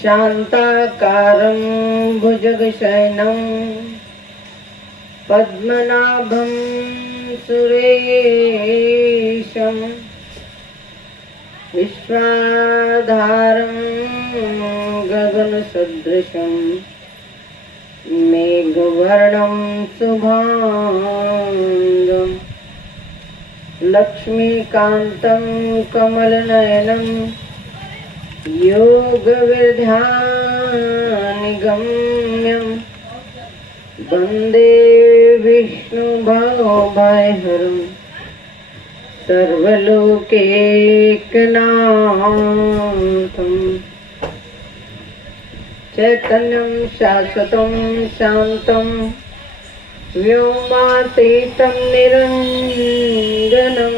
शान्ताकारं भुजगशयनं पद्मनाभं सुरेशं विश्वाधारं गगनसदृशं मेघवर्णं शुभांगं लक्ष्मीकान्तं कमलनयनं योगविद्यानिगम्यं वन्दे विष्णुभवभयहरं सर्वलोकैकनाथं चैतन्यं शाश्वतं शान्तं व्योमातीतं निरञ्जनं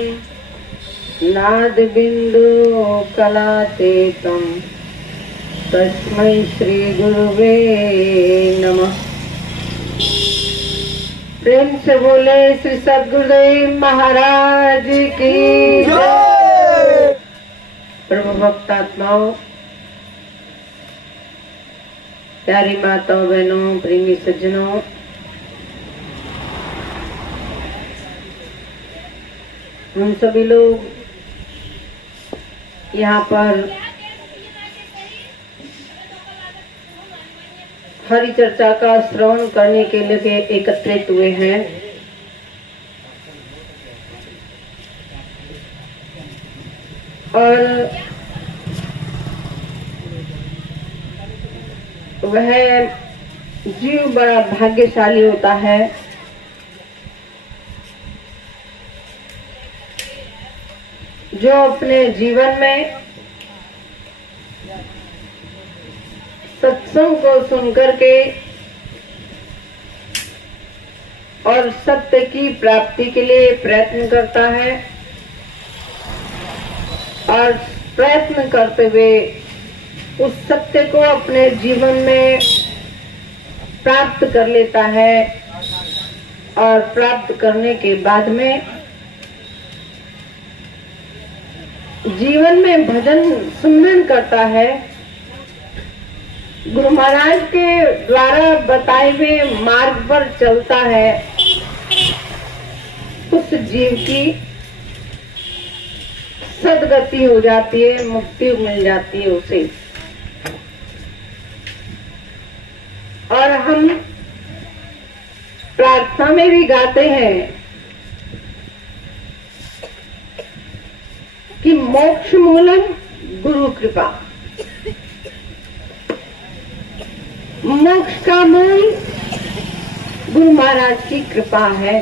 नादबिन्दु कलातीतं तस्मै श्री गुरुवे नमः। प्रेम से बोले श्री सद्गुरुदेव महाराज की जय। प्रभु भक्तात्माओं, प्यारी माताओं, बहनों, प्रेमी सज्जनों, हम सभी लोग यहाँ पर हरि चर्चा का श्रवण करने के लिए एकत्रित हुए हैं। और वह जीव बड़ा भाग्यशाली होता है जो अपने जीवन में सत्संग को सुनकर के और सत्य की प्राप्ति के लिए प्रयत्न करता है और प्रयत्न करते हुए उस सत्य को अपने जीवन में प्राप्त कर लेता है और प्राप्त करने के बाद में जीवन में भजन सुमरन करता है। गुरु महाराज के द्वारा बताए हुए मार्ग पर चलता है। उस जीव की सदगति हो जाती है, मुक्ति मिल जाती है उसे। और हम प्रार्थना में भी गाते हैं कि मोक्ष मूलम गुरु कृपा। मोक्ष का मूल गुरु महाराज की कृपा है।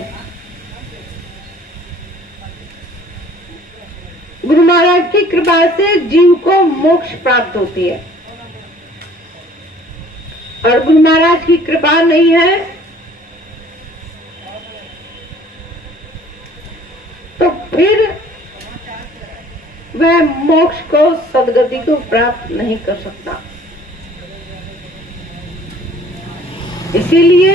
गुरु महाराज की कृपा से जीव को मोक्ष प्राप्त होती है। और गुरु महाराज की कृपा नहीं है तो फिर वह मोक्ष को, सदगति को प्राप्त नहीं कर सकता। इसीलिए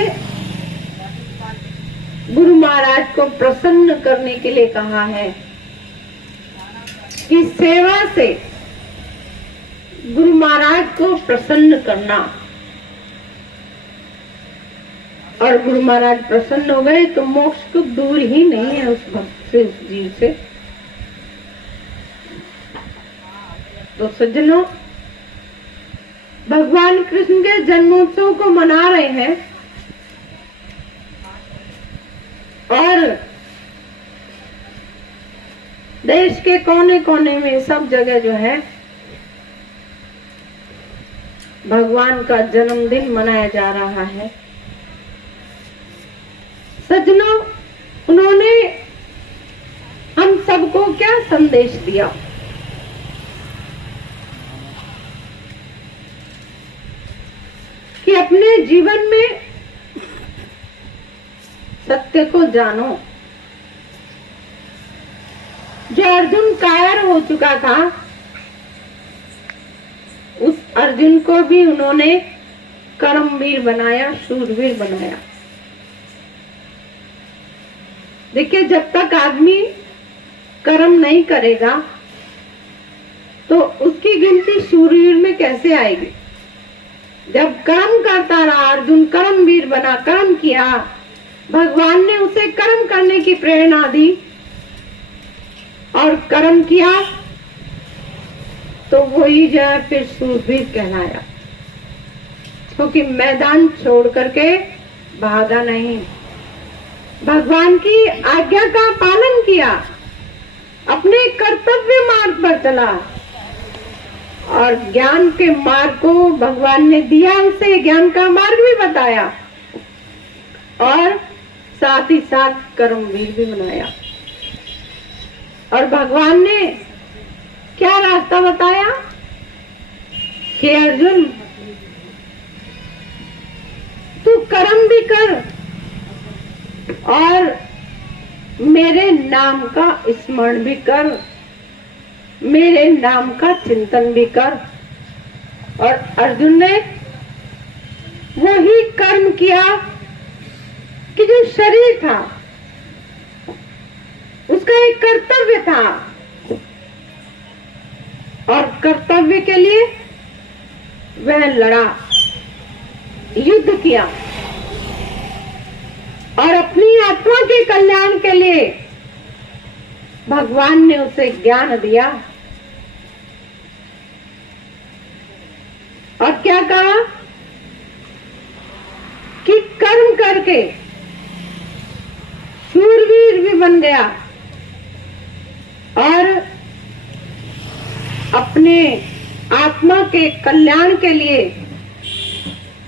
गुरु महाराज को प्रसन्न करने के लिए कहा है कि सेवा से गुरु महाराज को प्रसन्न करना। और गुरु महाराज प्रसन्न हो गए तो मोक्ष को दूर ही नहीं है उस भक्त से, उस जीव से। तो सज्जनों, भगवान कृष्ण के जन्मोत्सव को मना रहे हैं और देश के कोने कोने में सब जगह जो है भगवान का जन्मदिन मनाया जा रहा है। सज्जनों, उन्होंने हम सबको क्या संदेश दिया? कि अपने जीवन में सत्य को जानो। जो अर्जुन कायर हो चुका था, उस अर्जुन को भी उन्होंने कर्मवीर बनाया, शूरवीर बनाया। देखिए, जब तक आदमी कर्म नहीं करेगा तो उसकी गिनती शूरवीर में कैसे आएगी? जब कर्म करता रहा, अर्जुन कर्मवीर बना, कर्म किया, भगवान ने उसे कर्म करने की प्रेरणा दी और कर्म किया, तो वही जो है फिर शूरवीर कहलाया, क्योंकि मैदान छोड़ करके भागा नहीं, भगवान की आज्ञा का पालन किया, अपने कर्तव्य मार्ग पर चला और ज्ञान के मार्ग को भगवान ने दिया, उसे ज्ञान का मार्ग भी बताया और साथ ही साथ कर्मवीर भी बनाया। और भगवान ने क्या रास्ता बताया कि अर्जुन तू कर्म भी कर और मेरे नाम का स्मरण भी कर, मेरे नाम का चिंतन भी कर। और अर्जुन ने वही कर्म किया कि जो शरीर था उसका एक कर्तव्य था, और कर्तव्य के लिए वह लड़ा, युद्ध किया और अपनी आत्मा के कल्याण के लिए भगवान ने उसे ज्ञान दिया और क्या कहा कि कर्म करके शूरवीर भी बन गया और अपने आत्मा के कल्याण के लिए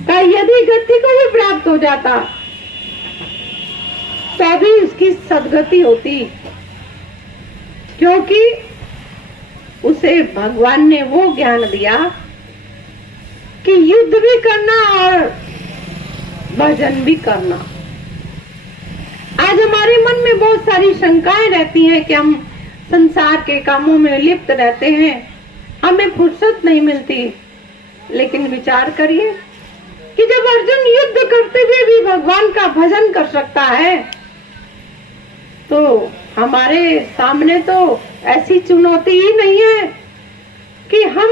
का यदि गति को भी प्राप्त हो जाता तभी उसकी सदगति होती, क्योंकि उसे भगवान ने वो ज्ञान दिया कि युद्ध भी करना और भजन भी करना। आज हमारे मन में बहुत सारी शंकाएं रहती हैं कि हम संसार के कामों में लिप्त रहते हैं, हमें फुर्सत नहीं मिलती। लेकिन विचार करिए कि जब अर्जुन युद्ध करते हुए भी भगवान का भजन कर सकता है, तो हमारे सामने तो ऐसी चुनौती ही नहीं है कि हम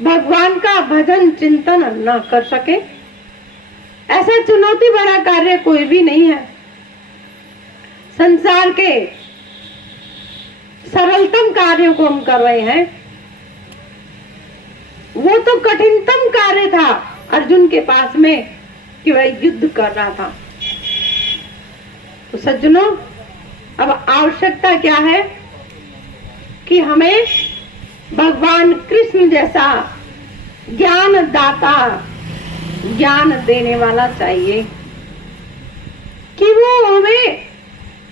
भगवान का भजन चिंतन न कर सके। ऐसा चुनौती भरा कार्य कोई भी नहीं है। संसार के सरलतम कार्यों को हम कर रहे हैं, वो तो कठिनतम कार्य था अर्जुन के पास में कि वह युद्ध कर रहा था। तो सज्जनों, अब आवश्यकता क्या है कि हमें भगवान कृष्ण जैसा ज्ञान दाता, ज्ञान देने वाला चाहिए कि वो हमें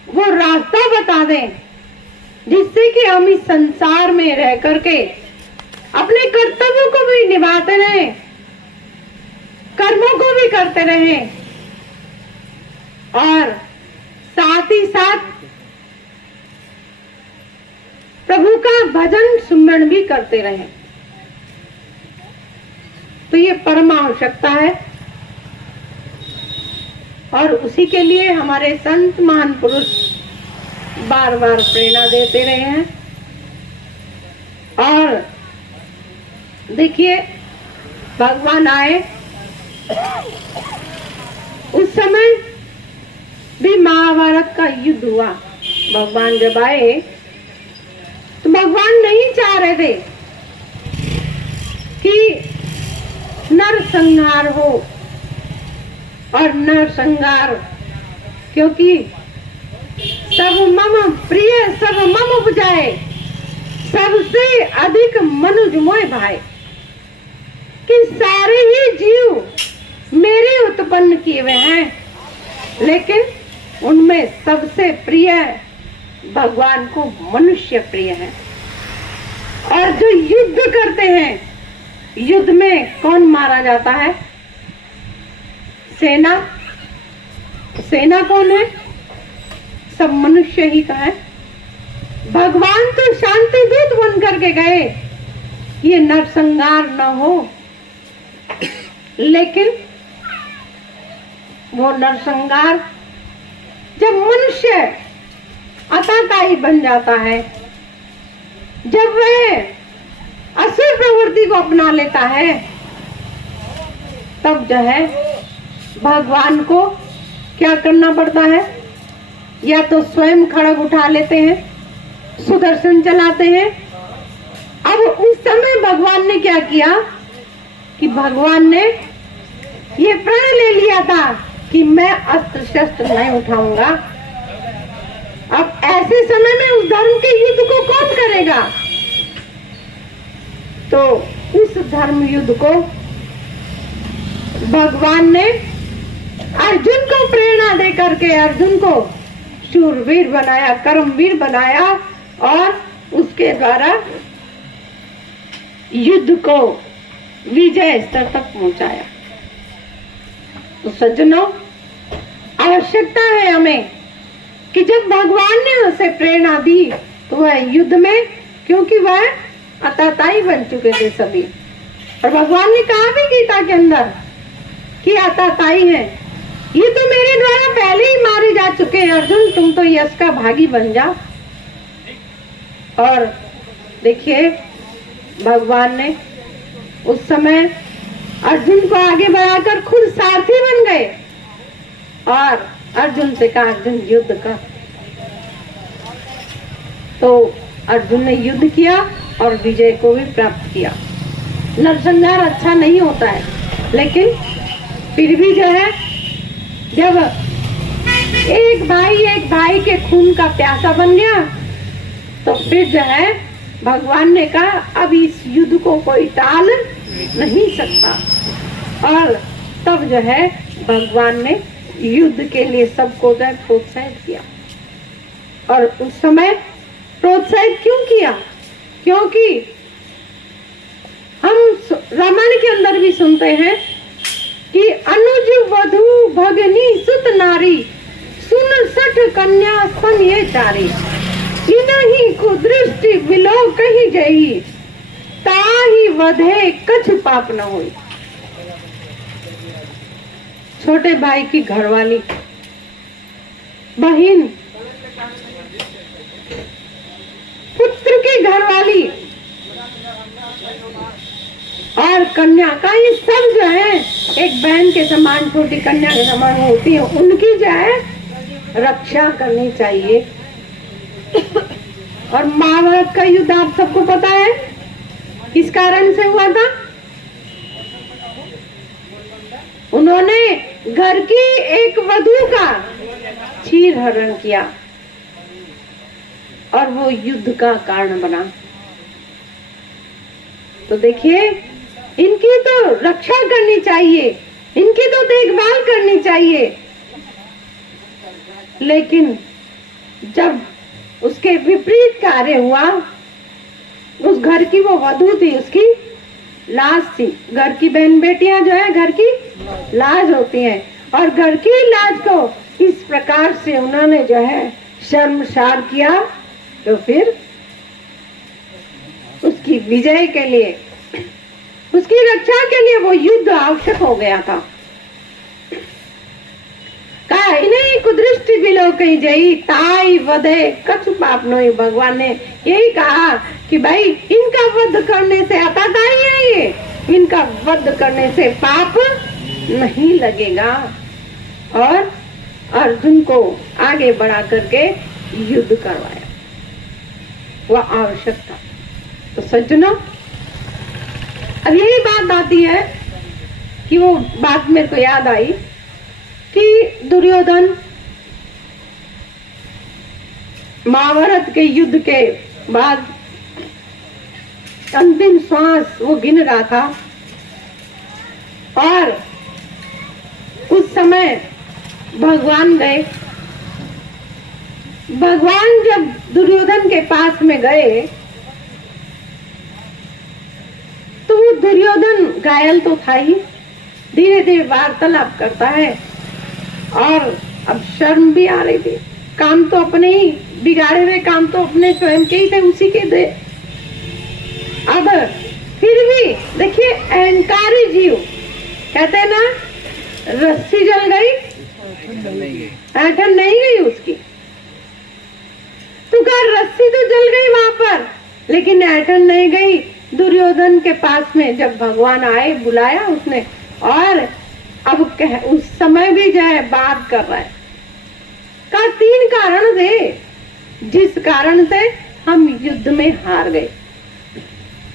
वो रास्ता बता दें जिससे कि हम इस संसार में रह करके अपने कर्तव्यों को भी निभाते रहें, कर्मों को भी करते रहें और साथ ही साथ प्रभु का भजन सुमरण भी करते रहें। तो ये परम आवश्यकता है और उसी के लिए हमारे संत महान पुरुष बार बार प्रेरणा देते रहे हैं। और देखिए, भगवान आए उस समय भी महाभारत का युद्ध हुआ। भगवान जब आए तो भगवान नहीं चाह रहे थे कि नर संहार हो और नर संहार, क्योंकि सब मम प्रिय सब मम उपजाए, सबसे अधिक मनुज मोय भाई, कि सारे ही जीव मेरे उत्पन्न किए हुए हैं, लेकिन उनमें सबसे प्रिय भगवान को मनुष्य प्रिय है। और जो युद्ध करते हैं, युद्ध में कौन मारा जाता है? सेना। सेना कौन है? सब मनुष्य ही का है। भगवान तो शांति दूत बन करके गए, ये नरसंहार न हो, लेकिन वो नरसंहार जब मनुष्य अताताई बन जाता है, जब वह असुर प्रवृत्ति को अपना लेता है, तब जो है भगवान को क्या करना पड़ता है, या तो स्वयं खड़ग उठा लेते हैं, सुदर्शन चलाते हैं। अब उस समय भगवान ने क्या किया कि भगवान ने ये प्रण ले लिया था कि मैं अस्त्र शस्त्र नहीं उठाऊंगा। अब ऐसे समय में उस धर्म के युद्ध को कौन करेगा? तो उस धर्म युद्ध को भगवान ने अर्जुन को प्रेरणा दे करके अर्जुन को शूरवीर बनाया, कर्मवीर बनाया और उसके द्वारा युद्ध को विजय स्तर तक पहुंचाया। तो सज्जनों, आवश्यकता है हमें कि जब भगवान ने उसे प्रेरणा दी तो वह युद्ध में, क्योंकि वह अताताई बन चुके थे सभी, और भगवान ने कहा भी गीता के अंदर कि अताताई है, ये तो मेरे द्वारा पहले ही मारे जा चुके हैं, अर्जुन तुम तो यश का भागी बन जाओ। और देखिए भगवान ने उस समय अर्जुन को आगे बढ़ाकर खुद सारथी बन गए और अर्जुन से कहा अर्जुन युद्ध कर। तो अर्जुन ने युद्ध किया और विजय को भी प्राप्त किया। नरसंहार अच्छा नहीं होता है, लेकिन फिर भी जो है जब एक भाई के खून का प्यासा बन गया तो फिर जो है भगवान ने कहा अब इस युद्ध को कोई टाल नहीं सकता, और तब जो है भगवान ने युद्ध के लिए सबको जो है प्रोत्साहित किया। और उस समय प्रोत्साहित क्यों किया? क्योंकि हम रामायण के अंदर भी सुनते हैं कि अनुज वधु भगनी सुत नारी सुन सठ कन्या सन ये चारी, इनहि कुदृष्टि विलो कही जई, ताहि वधे कछ पाप न होई। छोटे भाई की घरवाली, बहन, पुत्र की घरवाली और कन्या का, ये सब जो है एक बहन के समान, छोटी कन्या के समान होती है, उनकी जो है रक्षा करनी चाहिए। और महाभारत का युद्ध आप सबको पता है किस कारण से हुआ था? उन्होंने घर की एक वधू का चीर हरण किया और वो युद्ध का कारण बना। तो देखिए, इनकी तो रक्षा करनी चाहिए, इनकी तो देखभाल करनी चाहिए, लेकिन जब उसके विपरीत कार्य हुआ, उस घर की वो वधू थी, उसकी लाज थी। घर की बहन बेटियां जो है घर की लाज होती हैं, और घर की लाज को इस प्रकार से उन्होंने जो है शर्मसार किया, तो फिर उसकी विजय के लिए, उसकी रक्षा के लिए वो युद्ध आवश्यक हो गया था। कहा इन्हें कुदृष्टि बिलो कही जई, ताई वधे कछु पाप नोई। भगवान ने यही कहा कि भाई इनका वध करने से अताताई है, ये इनका वध करने से पाप नहीं लगेगा। और अर्जुन को आगे बढ़ा करके युद्ध करवाया, वह आवश्यक था। तो सज्जनों, अब यही बात आती है कि वो बात मेरे को याद आई कि दुर्योधन महाभारत के युद्ध के बाद अंतिम श्वास वो गिन रहा था, और उस समय भगवान गए। भगवान जब दुर्योधन के पास में गए तो वो दुर्योधन घायल तो था ही, धीरे धीरे वार्तालाप करता है, और अब शर्म भी आ रही थी। काम तो अपने ही बिगाड़े हुए काम तो अपने स्वयं के ही थे, उसी के दे। अब फिर भी देखिए, अहंकारी जीव कहते हैं ना, रस्सी जल गई ऐठन नहीं गई उसकी। तो क्या रस्सी तो जल गई वहां पर, लेकिन ऐठन नहीं गई। दुर्योधन के पास में जब भगवान आए, बुलाया उसने, और अब उस समय भी जो है बात कर रहा है का 3 कारण थे जिस कारण से हम युद्ध में हार गए।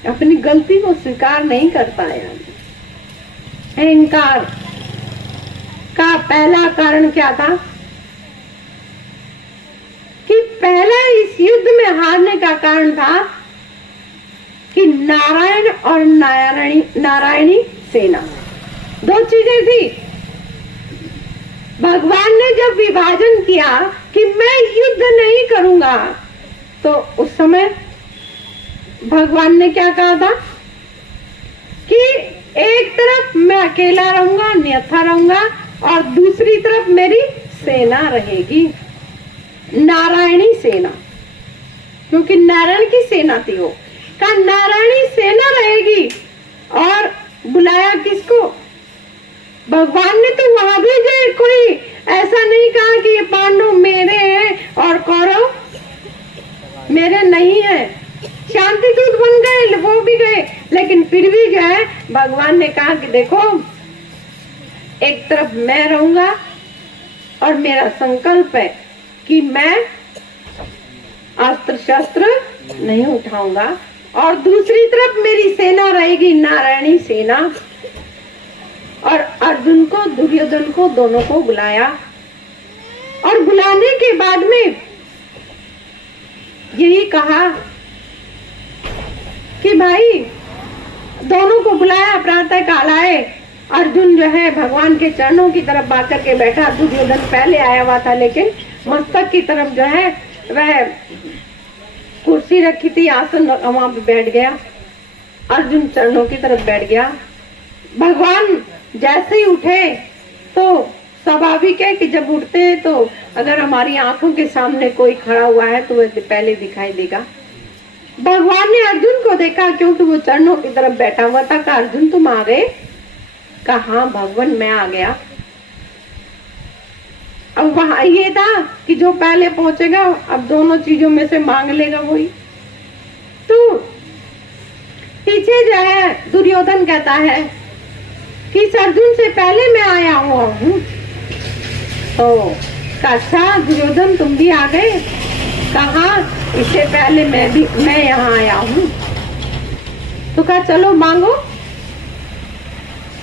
अपनी गलती को स्वीकार नहीं कर पाए। अहंकार का पहला कारण क्या था कि पहला इस युद्ध में हारने का कारण था कि नारायण और नारायणी सेना 2 चीजें थी। भगवान ने जब विभाजन किया कि मैं युद्ध नहीं करूंगा, तो उस समय भगवान ने क्या कहा था कि एक तरफ मैं अकेला रहूंगा, अन्यथा रहूंगा, और दूसरी तरफ मेरी सेना रहेगी, नारायणी सेना, क्योंकि नारायण की सेना थी वो। का नारायणी सेना रहेगी। और बुलाया किसको? भगवान ने तो वहां भी जो कोई ऐसा नहीं कहा कि ये पांडव मेरे हैं और कौरव मेरे नहीं है। शांति दूत बन गए, वो भी गए, लेकिन फिर भी जो है भगवान ने कहा कि देखो, एक तरफ मैं रहूंगा और मेरा संकल्प है कि मैं अस्त्र शस्त्र नहीं उठाऊंगा, और दूसरी तरफ मेरी सेना रहेगी, नारायणी सेना। और अर्जुन को, दुर्योधन को, दोनों को बुलाया, और बुलाने के बाद में यही कहा कि भाई, दोनों को बुलाया, प्रातः काल आए। अर्जुन जो है भगवान के चरणों की तरफ बात करके बैठा। दुर्योधन पहले आया हुआ था, लेकिन मस्तक की तरफ जो है वह कुर्सी रखी थी, आसन वहां पे बैठ गया। अर्जुन चरणों की तरफ बैठ गया। भगवान जैसे ही उठे तो स्वाभाविक है कि जब उठते हैं तो अगर हमारी आंखों के सामने कोई खड़ा हुआ है तो वह पहले दिखाई देगा। भगवान ने अर्जुन को देखा, क्योंकि वो चरणों की तरफ बैठा हुआ था। कहा, अर्जुन तुम आ गए? कहा, हाँ भगवान मैं आ गया। अब वहां ये था कि जो पहले पहुंचेगा अब दोनों चीजों में से मांग लेगा वही। तो पीछे जो है दुर्योधन कहता है कि अर्जुन से पहले मैं आया हुआ हूँ। तो अच्छा दुर्योधन तुम भी आ गए? कहा, इससे पहले मैं यहाँ आया हूँ। तो कहा चलो मांगो।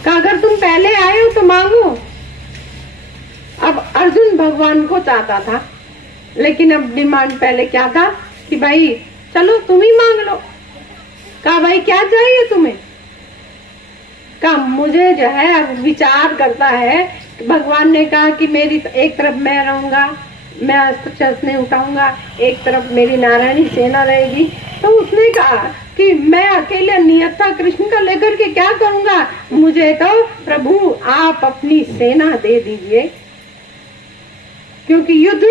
कहा अगर तुम पहले आए हो तो मांगो। अब अर्जुन भगवान को चाहता था, लेकिन अब डिमांड पहले क्या था कि भाई चलो तुम ही मांग लो। कहा भाई क्या चाहिए तुम्हें? कहा मुझे जो है अब विचार करता है, भगवान ने कहा कि मेरी एक तरफ मैं रहूंगा, मैं अस्त्र शस्त्र नहीं उठाऊंगा, एक तरफ मेरी नारायणी सेना रहेगी। तो उसने कहा कि मैं अकेले नियता कृष्ण का लेकर के क्या करूंगा, मुझे तो प्रभु आप अपनी सेना दे दीजिए। क्योंकि युद्ध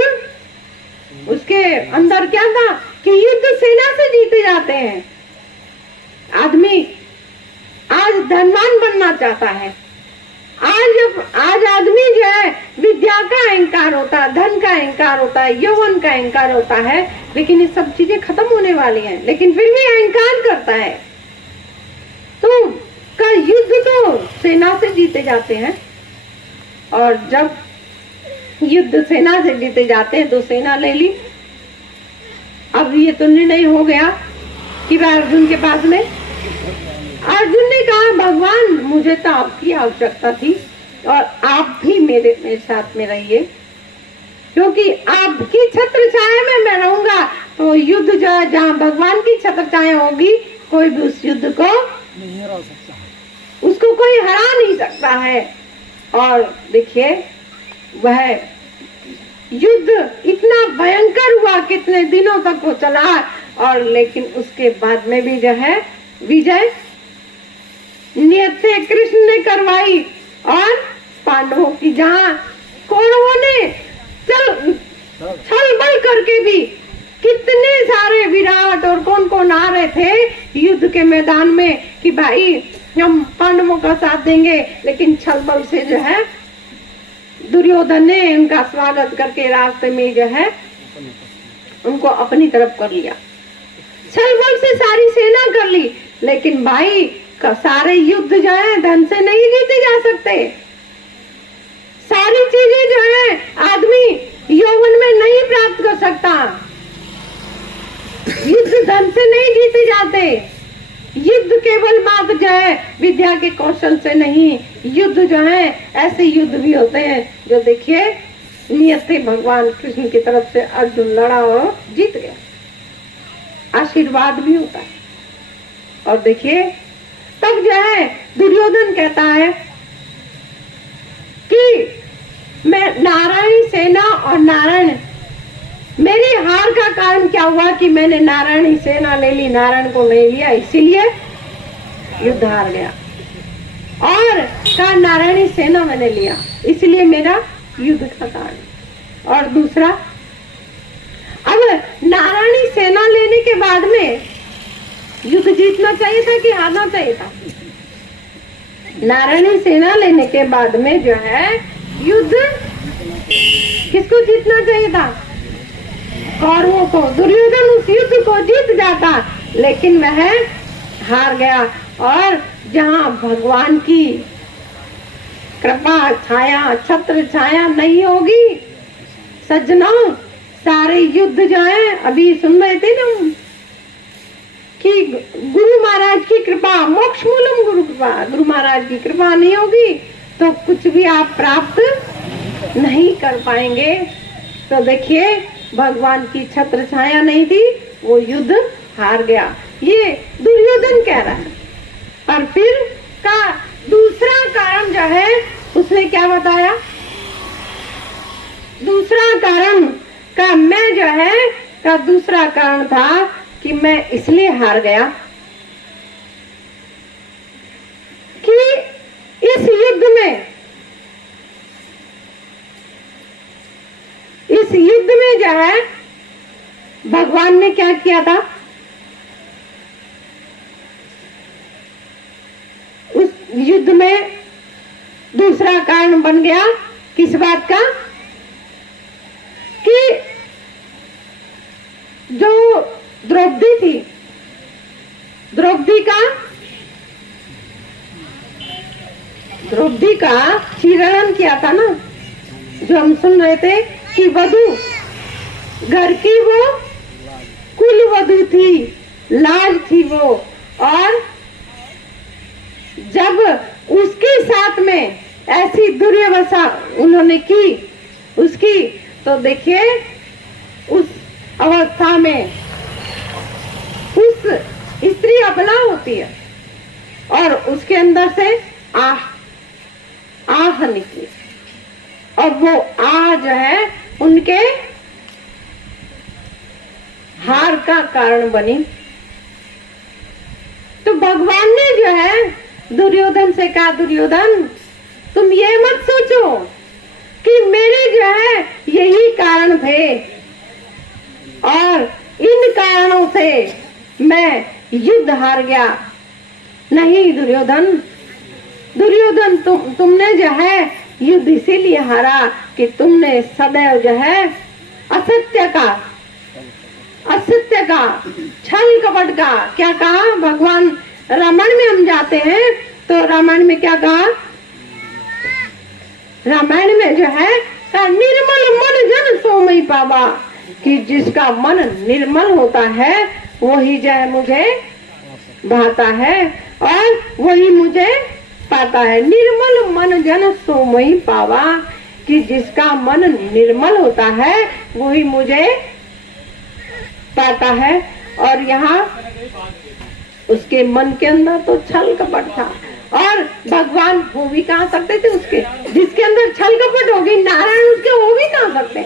उसके अंदर क्या था कि युद्ध सेना से जीते जाते हैं। आदमी आज धनवान बनना चाहता है, आज आदमी जो है विद्या का अहंकार होता है, धन का अहंकार होता है, यौवन का अहंकार होता है, लेकिन ये सब चीजें खत्म होने वाली हैं, लेकिन फिर भी अहंकार करता है। तो का युद्ध तो सेना से जीते जाते हैं, और जब युद्ध सेना से जीते जाते हैं तो सेना ले ली। अब ये तो निर्णय हो गया कि वह अर्जुन के पास में। अर्जुन ने कहा भगवान मुझे तो आपकी आवश्यकता थी, और आप भी मेरे साथ में रहिए, क्योंकि आपकी छत्र छाया में मैं रहूंगा। तो युद्ध जो है जहाँ भगवान की छत्र छाया होगी, कोई भी उस युद्ध को नहीं हरा सकता, उसको कोई हरा नहीं सकता है। और देखिए वह युद्ध इतना भयंकर हुआ, कितने दिनों तक वो चला, और लेकिन उसके बाद में भी जो है विजय नियत से कृष्ण ने करवाई। और पांडवों की जहाँ कौरवों ने छल बल करके भी कितने सारे विराट और कौन आ रहे थे युद्ध के मैदान में कि भाई हम पांडवों का साथ देंगे, लेकिन छल बल से जो है दुर्योधन ने उनका स्वागत करके रास्ते में जो है उनको अपनी तरफ कर लिया। छल बल से सारी सेना कर ली, लेकिन भाई सारे युद्ध जो है धन से नहीं जीते जा सकते। सारी चीजें जो है आदमी यौवन में नहीं प्राप्त कर सकता। युद्ध धन से नहीं जीते जाते। युद्ध केवल मात्र जो है विद्या के कौशल से नहीं, युद्ध जो है ऐसे युद्ध भी होते हैं जो देखिए नियत थे भगवान कृष्ण की तरफ से, अर्जुन लड़ा और जीत गया, आशीर्वाद भी होता है। और देखिए तब जो है दुर्योधन कहता है कि मैं नारायणी सेना और नारायण, मेरी हार का कारण क्या हुआ कि मैंने नारायणी सेना ले ली, नारायण को नहीं लिया, इसीलिए युद्ध हार गया। और कहा नारायणी सेना मैंने लिया इसलिए मेरा युद्ध का कारण। और दूसरा, अब नारायणी सेना लेने के बाद में युद्ध जीतना चाहिए था कि हारना चाहिए था? नारायणी सेना लेने के बाद में जो है युद्ध किसको जीतना चाहिए था? कौरवों को। दुर्योधन उस युद्ध को जीत जाता लेकिन वह हार गया। और जहाँ भगवान की कृपा छाया, छत्र छाया नहीं होगी सज्जनों, सारे युद्ध जो है, अभी सुन रहे थे ना कि गुरु महाराज की कृपा, मोक्ष मूलम गुरु कृपा, गुरु महाराज की कृपा नहीं होगी तो कुछ भी आप प्राप्त नहीं कर पाएंगे। तो देखिए भगवान की छत्र छाया नहीं थी, वो युद्ध हार गया, ये दुर्योधन कह रहा है। और फिर का दूसरा कारण जो है उसने क्या बताया? दूसरा कारण का मैं जो है का दूसरा कारण था कि मैं इसलिए हार गया कि इस युद्ध में जो है भगवान ने क्या किया था? उस युद्ध में दूसरा कारण बन गया किस बात का? कि जो द्रौपदी थी, द्रौपदी का चीरहरण किया था ना, जो हम सुन रहे थे कि वधू, घर की वो कुल वधू थी, लाज थी वो, और जब उसके साथ में ऐसी दुर्व्यवस्था उन्होंने की उसकी, तो देखिए उस अवस्था में उस स्त्री अबला होती है और उसके अंदर से आह निकली, और वो आह जो है उनके हार का कारण बनी। तो भगवान ने जो है दुर्योधन से कहा, दुर्योधन तुम ये मत सोचो कि मेरे जो है यही कारण थे और इन कारणों से मैं युद्ध हार गया। नहीं दुर्योधन, तुमने जो है युद्ध इसीलिए हारा कि तुमने सदैव जो है असत्य का, छल कपट का, क्या कहा? भगवान रामायण में हम जाते हैं तो रामायण में क्या कहा? रामायण में जो है निर्मल मन जन सोमई पावा, कि जिसका मन निर्मल होता है वही जो है मुझे भाता है और वही मुझे पाता है। निर्मल मन जन सोमई पावा, कि जिसका मन निर्मल होता है वही मुझे पाता है। और यहाँ उसके मन के अंदर तो छल कपट था, और भगवान हो भी कहाँ सकते थे उसके, जिसके अंदर छल कपट होगी, नारायण उसके हो भी कहाँ सकते?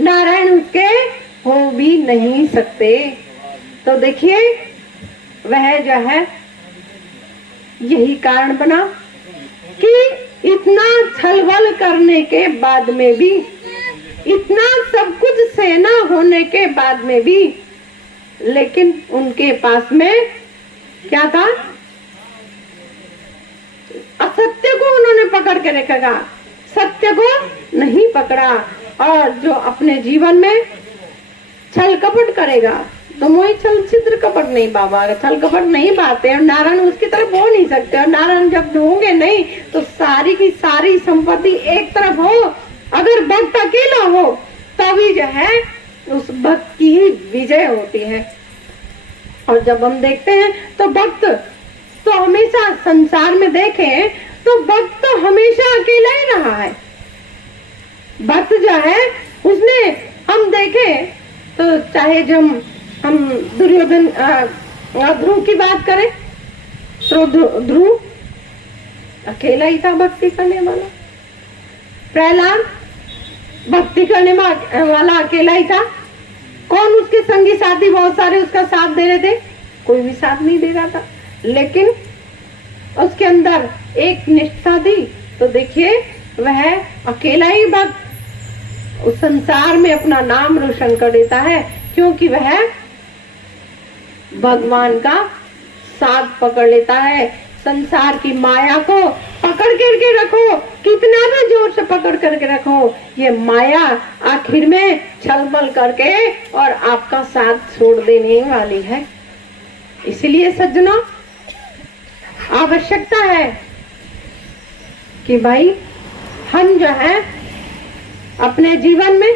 नारायण उसके हो भी नहीं सकते। तो देखिए वह जो है यही कारण बना कि इतना छलबल करने के बाद में भी, इतना सब कुछ सेना होने के बाद में भी, लेकिन उनके पास में क्या था? असत्य को उन्होंने पकड़ के रखेगा, सत्य को नहीं पकड़ा। और जो अपने जीवन में छल कपट करेगा, तो मोहि छल छिद्र कपट नहीं बाबा, छल कपट नहीं पाते और नारायण उसकी तरफ हो नहीं सकते। और नारायण जब होंगे नहीं तो सारी की सारी संपत्ति एक तरफ हो, अगर भक्त अकेला हो तभी जो है उस भक्त की ही विजय होती है। और जब हम देखते हैं तो भक्त तो हमेशा संसार में देखें तो भक्त तो हमेशा अकेला ही रहा है। भक्त जो है उसने हम देखें तो चाहे जब हम दुर्योधन ध्रुव की बात करें तो ध्रुव अकेला ही था भक्ति करने वाला। प्रहलाद भक्ति करने वाला अकेला ही था। कौन उसके संगी साथी बहुत सारे उसका साथ दे रहे थे? कोई भी साथ नहीं दे रहा था, लेकिन उसके अंदर एक निष्ठा थी। तो देखिए वह अकेला ही भक्त उस संसार में अपना नाम रोशन कर देता है, क्योंकि वह भगवान का साथ पकड़ लेता है। संसार की माया को पकड़ करके रखो, कितना भी जोर से पकड़ करके रखो, ये माया आखिर में छलबल करके और आपका साथ छोड़ देने वाली है। इसलिए सज्जनों आवश्यकता है कि भाई हम जो है अपने जीवन में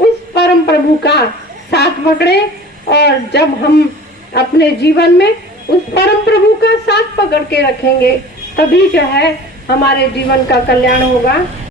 उस परम प्रभु का साथ पकड़े, और जब हम अपने जीवन में उस परम प्रभु का साथ पकड़ के रखेंगे तभी जो है हमारे जीवन का कल्याण होगा।